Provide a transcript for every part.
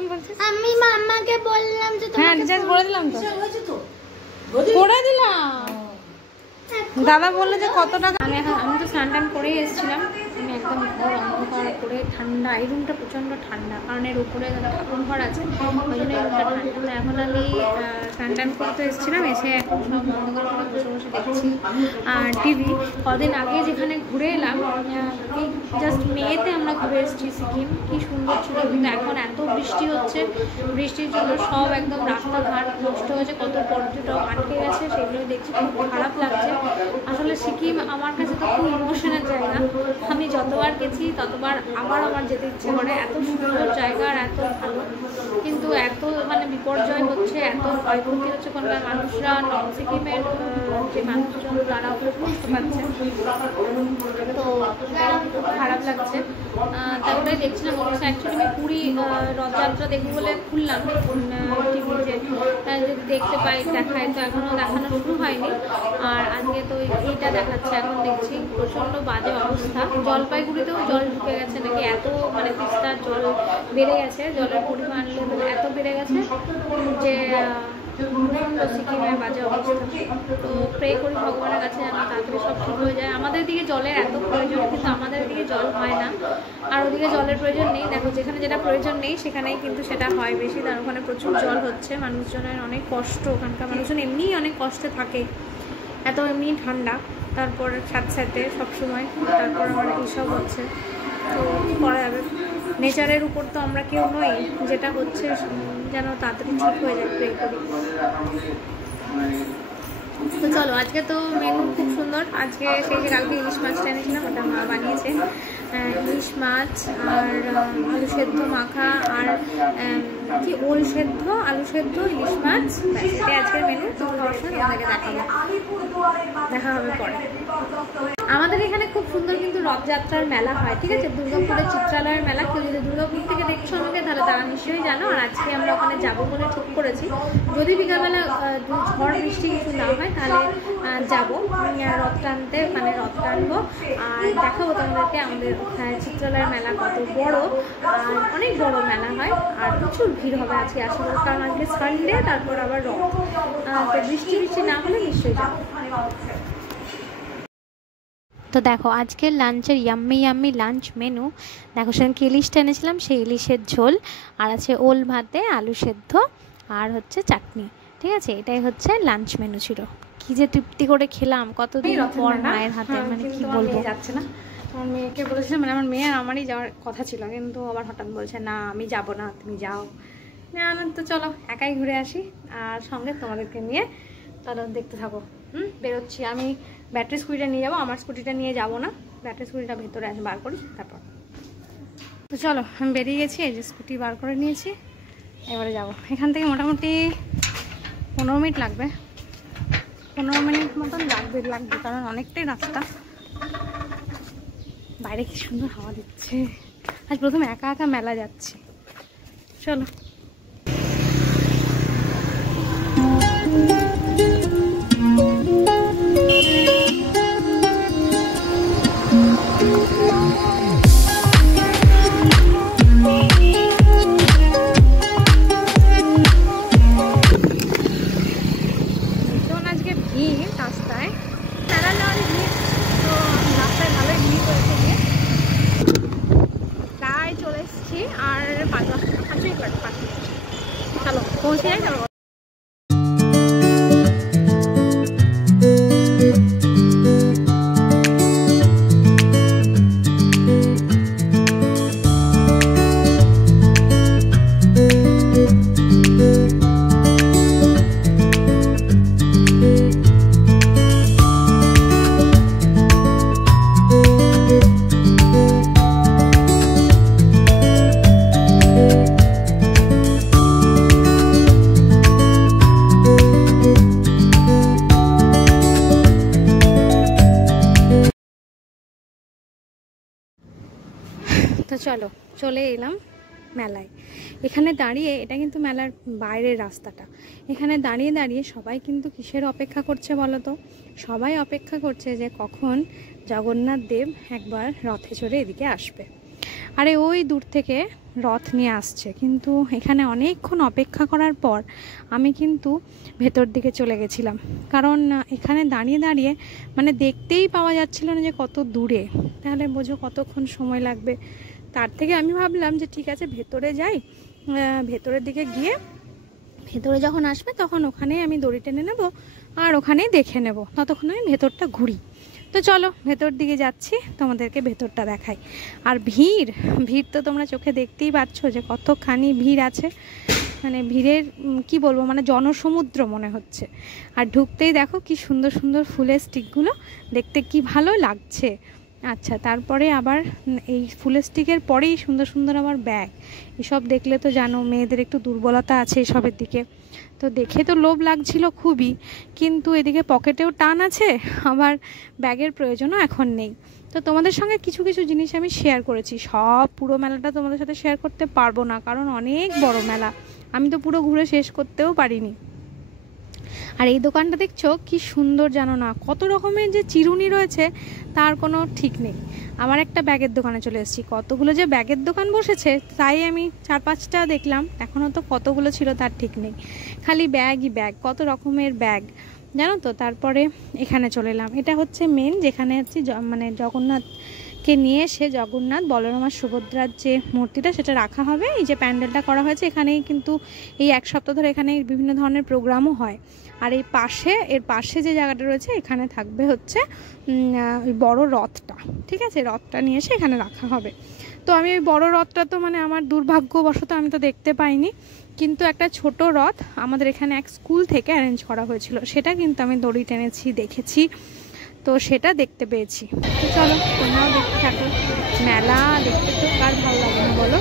বললাম বলছিস? আমি মাম্মাকে বললাম যে হ্যাঁ রিচার্জ করে দিলাম তো, করে দিলাম। দাদা বললো যে কত টাকা। আমি তো স্নান টান করেই এসেছিলাম। আমি একদম ঘর অন্ধকার করে, ঠান্ডা, এই রুমটা প্রচণ্ড ঠান্ডা, কারণ এর উপরে ঠাকুর ঘর আছে, ওই জন্য এই রুমটা ঠান্ডা। তো এখন আমি স্নান টান করতে এসেছিলাম, এসে এখন সব অন্ধকার করে বসে বসে দেখছি আর টিভি। কদিন আগে যেখানে ঘুরে এলাম, এই জাস্ট মেয়েতে আমরা ঘুরে এসেছি সিকিম, কি সুন্দর ছিল, কিন্তু এখন এত বৃষ্টি হচ্ছে, বৃষ্টির জন্য সব একদম রাস্তাঘাট নষ্ট হয়েছে, কত পর্যটক আটকে গেছে, সেগুলোই দেখছি, খুব খারাপ লাগছে। আসলে সিকিম আমার কাছে তো খুব ইমোশনাল জায়গা, আমি যতবার গেছি ততবার আবার আমার যেতে ইচ্ছে করে, এত সুন্দর জায়গা আর এত ভালো, কিন্তু এত মানে বিপর্যয় হচ্ছে, এত ক্ষয়ক্ষতি হচ্ছে, কোনবার মানুষরা নর্থ সিকিমের যে মানুষজন তারা কষ্ট পাচ্ছে, তো খুব খারাপ লাগছে। তারপরে দেখছিলাম অবশ্য অ্যাকচুয়ালি আমি পুরী রথযাত্রা দেখবো বলে খুললাম টিভি, যে যদি দেখতে পাই দেখায়, তো এখনও দেখানো শুরু হয়নি। আর আজকে তো এইটা দেখাচ্ছে, এখন দেখছি প্রচণ্ড বাজে অবস্থা। জলপাইগুড়িতেও জল ঢুকে গেছে নাকি, এত মানে তিস্তার জল বেড়ে গেছে, জলের পরিমাণ এত বেড়ে গেছে যে সিকিমের বাজে অবস্থা। তো প্রে করি ভগবানের কাছে যেন তাড়াতাড়ি সব ঠিক হয়ে যায়। আমাদের দিকে জলের এত প্রয়োজন, কিন্তু আমাদের দিকে জল হয় না, আর ওদিকে জলের প্রয়োজন নেই। দেখো যেখানে যেটা প্রয়োজন নেই সেখানেই কিন্তু সেটা হয় বেশি, তার ওখানে প্রচুর জল হচ্ছে, মানুষজনের অনেক কষ্ট, ওখানকার মানুষজন এমনিই অনেক কষ্টে থাকে, এত এমনি ঠান্ডা, তারপর সাথে সবসময়, তারপর আমার এইসব হচ্ছে, তো কী করা যাবে, নেচারের উপর তো আমরা কেউ নই, যেটা হচ্ছে যেন তাড়াতাড়ি ঠিক হয়ে যায়, প্রে করি। তো চলো, আজকে তো মেনু খুব সুন্দর। আজকে সেই যে কালকে ইলিশ মাছটা এনেছিলাম, ওটা মা বানিয়েছে, ইলিশ মাছ আর আলু সেদ্ধ মাখা, আর কি ওল সেদ্ধ, আলু সেদ্ধ, ইলিশ মাছ, এটাই আজকের মেনু। তো খাওয়ার সময় তোমাদেরকে দেখা হবে পরে। আমাদের এখানে খুব সুন্দর কিন্তু রথযাত্রার মেলা হয়, ঠিক আছে, দুর্গাপুরের চিত্রালয়ের মেলা। কেউ যদি দুর্গাপুর থেকে দেখছো আমাকে, তাহলে তারা নিশ্চয়ই জানো। আর আজকে আমরা ওখানে যাবো বলে ঠিক করেছি, যদি বিকালবেলা ঝড় বৃষ্টি কিছু না হয় তাহলে যাবো রথ টানতে, মানে রথ টানবো, আর দেখাবো তোমাদেরকে আমাদের চিত্রালয়ের মেলা কত বড়, আর অনেক বড় মেলা হয়, আর প্রচুর ভিড় হবে আজকে আশা করি, কারণ আজকে সানডে, তারপর আবার রথ, তো বৃষ্টি না হলে নিশ্চয়ই যাবো। তো দেখো আজকের লাঞ্চের ইয়াম্মি লাঞ্চ মেনু দেখো, সেদিনকে ইলিশটা এনেছিলাম, সেই ইলিশের ঝোল, আর আছে ওল ভাতে, আলু সেদ্ধ, আর হচ্ছে চাটনি, ঠিক আছে, এটাই হচ্ছে লাঞ্চ মেনু ছিল। কি যে তৃপ্তি করে খেলাম কতদিন পর মায়ের হাতে, মানে কি বলবো, যাচ্ছে না। আমার মেয়েকে বলেছিলাম, মানে আমার মেয়ে আর আমারই যাওয়ার কথা ছিল, কিন্তু আবার হঠাৎ বলছে না আমি যাব না, তুমি যাও। না তো চলো একাই ঘুরে আসি, আর সঙ্গে তোমাদেরকে নিয়ে, তাহলে দেখতে থাকো। বেরোচ্ছি আমি, ব্যাটারি স্কুটিটা নিয়ে যাবো, আমার স্কুটিটা নিয়ে যাবো না, ব্যাটারি স্কুটিটা ভেতরে আসে বার করি তারপর। তো চলো আমি বেরিয়ে গেছি, এই যে স্কুটি বার করে নিয়েছি, এবারে যাব। এখান থেকে মোটামুটি 15 মিনিট লাগবে, 15 মিনিট মতন লাগবে, কারণ অনেকটাই রাস্তা। বাইরে কি সুন্দর হাওয়া দিচ্ছে, আজ প্রথম একা একা মেলা যাচ্ছি। চলো পৌঁছে যাই। তো চলো চলে এলাম মেলায়। এখানে দাঁড়িয়ে, এটা কিন্তু মেলার বাইরের রাস্তাটা, এখানে দাঁড়িয়ে দাঁড়িয়ে সবাই কিন্তু কিসের অপেক্ষা করছে বলো তো? সবাই অপেক্ষা করছে যে কখন জগন্নাথ দেব একবার রথে চড়ে এদিকে আসবে। আরে ওই দূর থেকে রথ নিয়ে আসছে, কিন্তু এখানে অনেকক্ষণ অপেক্ষা করার পর আমি কিন্তু ভেতর দিকে চলে গেছিলাম, কারণ এখানে দাঁড়িয়ে দাঁড়িয়ে মানে দেখতেই পাওয়া যাচ্ছিল না যে কত দূরে, তাহলে বোঝো কতক্ষণ সময় লাগবে। তার থেকে আমি ভাবলাম যে ঠিক আছে ভেতরে যাই, ভেতরের দিকে গিয়ে ভেতরে যখন আসবে তখন ওখানেই আমি দড়ি টেনে নেবো আর ওখানেই দেখে নেব, ততক্ষণ আমি ভেতরটা ঘুরি। তো চলো ভেতর দিকে যাচ্ছি, তোমাদেরকে ভেতরটা দেখাই। আর ভিড় তো তোমরা চোখে দেখতেই পাচ্ছ যে কতখানি ভিড় আছে, মানে ভিড়ের কি বলবো, মানে জনসমুদ্র মনে হচ্ছে। আর ঢুকতেই দেখো কি সুন্দর সুন্দর ফুলের স্টিকগুলো, দেখতে কি ভালো লাগছে। আচ্ছা, তারপরে আবার এই ফুলের স্টিকের পরেই সুন্দর সুন্দর আবার ব্যাগ। এসব দেখলে তো জানো মেয়েদের একটু দুর্বলতা আছে এসবের দিকে, তো দেখে তো লোভ লাগছিল খুবই, কিন্তু এদিকে পকেটেও টান আছে, আবার ব্যাগের প্রয়োজনও এখন নেই। তো তোমাদের সঙ্গে কিছু কিছু জিনিস আমি শেয়ার করেছি, সব পুরো মেলাটা তোমাদের সাথে শেয়ার করতে পারবো না, কারণ অনেক বড় মেলা, আমি তো পুরো ঘুরে শেষ করতেও পারিনি। আর এই দোকানটা দেখছো কি সুন্দর, জানো না কত রকমের যে চিরুনি রয়েছে তার কোনো ঠিক নেই। আমার একটা ব্যাগের দোকানে চলে এসেছি, কতগুলো যে ব্যাগের দোকান বসেছে তাই আমি 4-5টা দেখলাম, এখনও তো কতগুলো ছিল তার ঠিক নেই, খালি ব্যাগই ব্যাগ, কত রকমের ব্যাগ জানো তো। তারপরে এখানে চলে এলাম, এটা হচ্ছে মেন যেখানে হচ্ছে মানে জগন্নাথকে নিয়ে এসে জগন্নাথ বলরাম আর সুভদ্রার যে মূর্তিটা সেটা রাখা হবে। এই যে প্যান্ডেলটা করা হয়েছে এখানেই, কিন্তু এই 1 সপ্তাহ ধরে এখানে বিভিন্ন ধরনের প্রোগ্রামও হয়। আর এই এর পাশে যে জায়গাটা রয়েছে এখানে থাকবে হচ্ছে ওই বড় রথটা, ঠিক আছে, রথটা নিয়ে এসে এখানে রাখা হবে। তো আমি ওই বড় রথটা তো মানে আমার দুর্ভাগ্যবশত আমি তো দেখতে পাইনি, কিন্তু একটা ছোট রথ আমাদের এখানে এক স্কুল থেকে অ্যারেঞ্জ করা হয়েছিল, সেটা কিন্তু আমি দড়ি টেনেছি, দেখেছি, তো সেটা দেখতে পেয়েছি। তো চলো তোমরাও দেখতে থাকো, মেলা দেখতে তো কার ভালো লাগে না বলো।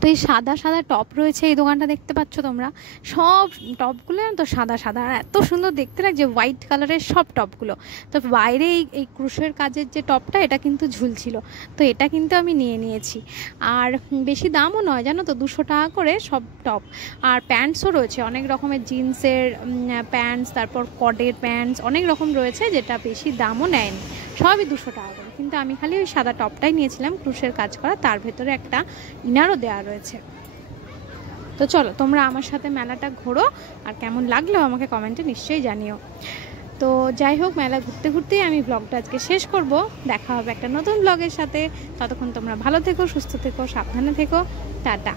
তো এই সাদা সাদা টপ রয়েছে এই দোকানটা দেখতে পাচ্ছ তোমরা, সব টপগুলো তো সাদা সাদা আর এত সুন্দর দেখতে লাগছে, হোয়াইট কালারের সব টপগুলো। তো বাইরে এই ক্রুশের কাজের যে টপটা এটা কিন্তু ঝুলছিল, তো এটা কিন্তু আমি নিয়েছি। আর বেশি দামও নয় জানো তো, 200 টাকা করে সব টপ। আর প্যান্টসও রয়েছে অনেক রকমের, জিন্সের প্যান্টস, তারপর কডের প্যান্টস, অনেক রকম রয়েছে, যেটা বেশি দামও নেয়নি, সবই 200 টাকা করে। কিন্তু আমি খালি ওই সাদা টপটাই নিয়েছিলাম, ক্রুশের কাজ করা, তার ভেতরে একটা ইনারও দেওয়া রয়েছে। তো চলো তোমরা আমার সাথে মেলাটা ঘোরো, আর কেমন লাগলো আমাকে কমেন্টে নিশ্চয়ই জানিও। তো যাই হোক, মেলা ঘুরতে ঘুরতেই আমি ব্লগটা আজকে শেষ করব। দেখা হবে একটা নতুন ব্লগের সাথে, ততক্ষণ তোমরা ভালো থেকো, সুস্থ থেকো, সাবধানে থেকো, টাটা।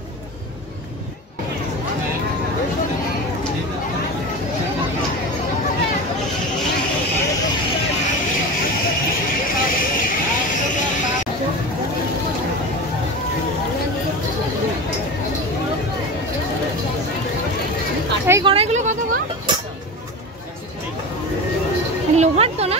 এই কড়াইগুলো কত গো? লোহার তো না?